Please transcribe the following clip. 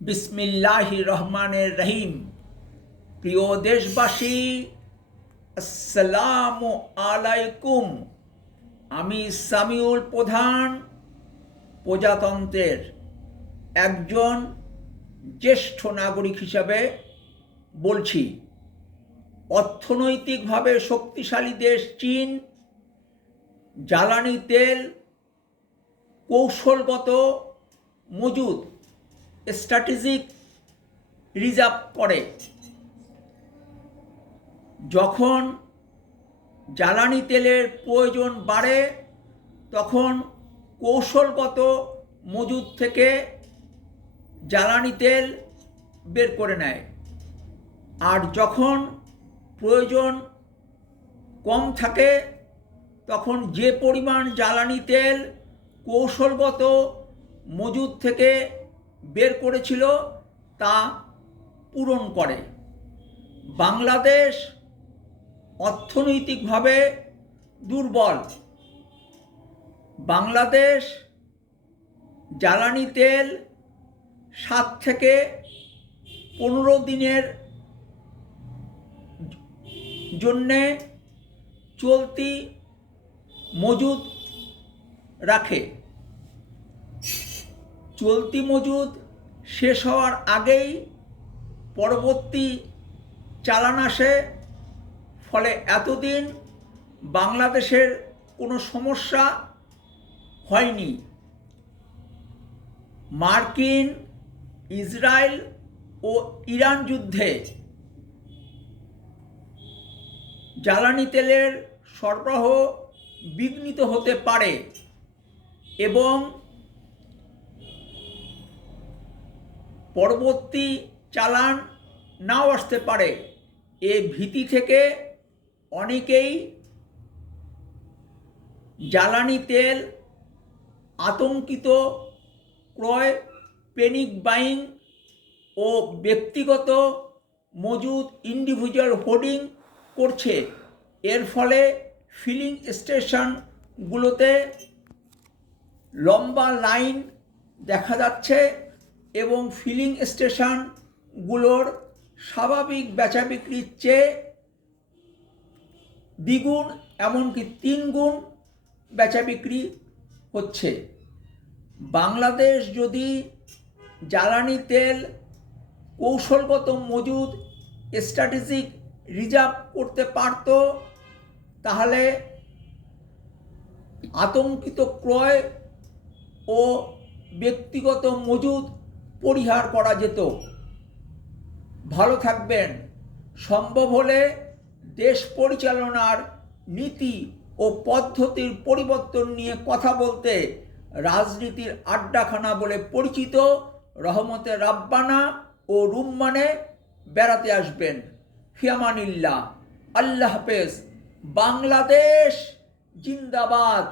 বিসমিল্লাহির রহমানির রহিম। প্রিয় দেশবাসী, আসসালামু আলাইকুম। আমি সামিউল প্রধান প্রজাতন্ত্রের একজন জ্যেষ্ঠ নাগরিক হিসাবে বলছি। অর্থনৈতিকভাবে শক্তিশালী দেশ চীন জ্বালানি তেল কৌশলগত মজুদ স্ট্র্যাটেজিক রিজার্ভ করে। যখন জ্বালানি তেলের প্রয়োজন বাড়ে তখন কৌশলগত মজুদ থেকে জ্বালানি তেল বের করে নেয়, আর যখন প্রয়োজন কম থাকে তখন যে পরিমাণ জ্বালানি তেল কৌশলগত মজুদ থেকে বের করেছিল তা পূরণ করে। বাংলাদেশ অর্থনৈতিকভাবে দুর্বল। বাংলাদেশ জ্বালানি তেল 7 থেকে 15 দিনের জন্যে চলতি মজুদ রাখে। চলতি মজুদ শেষ হওয়ার আগেই পরবর্তী চালান আসে, ফলে এতদিন বাংলাদেশের কোনো সমস্যা হয়নি। মার্কিন, ইসরায়েল ও ইরান যুদ্ধে জ্বালানি তেলের সরবরাহ বিঘ্নিত হতে পারে এবং পরবর্তী চালান নাও আসতে পারে। এ ভীতি থেকে অনেকেই জ্বালানি তেল আতঙ্কিত ক্রয়, প্যানিক বাইং ও ব্যক্তিগত মজুদ ইন্ডিভিজুয়াল হোর্ডিং করছে। এর ফলে ফিলিং স্টেশনগুলোতে লম্বা লাইন দেখা যাচ্ছে এবং ফিলিং স্টেশনগুলোর স্বাভাবিক বেচা বিক্রির চেয়ে দ্বিগুণ, এমনকি 3 গুণ বেচা বিক্রি হচ্ছে। বাংলাদেশ যদি জ্বালানি তেল কৌশলগত মজুদ স্ট্র্যাটেজিক রিজার্ভ করতে পারত, তাহলে আতঙ্কিত ক্রয় ও ব্যক্তিগত মজুদ পরিহার করা যেত। ভালো থাকবেন। সম্ভব হলে দেশ পরিচালনার নীতি ও পদ্ধতির পরিবর্তন নিয়ে কথা বলতে রাজনীতির আড্ডাখানা বলে পরিচিত রহমতে রাব্বানা ও রুম্মানে বেড়াতে আসবেন। ফিয়ামানিল্লাহ। আল্লাহ হাফেজ। বাংলাদেশ জিন্দাবাদ।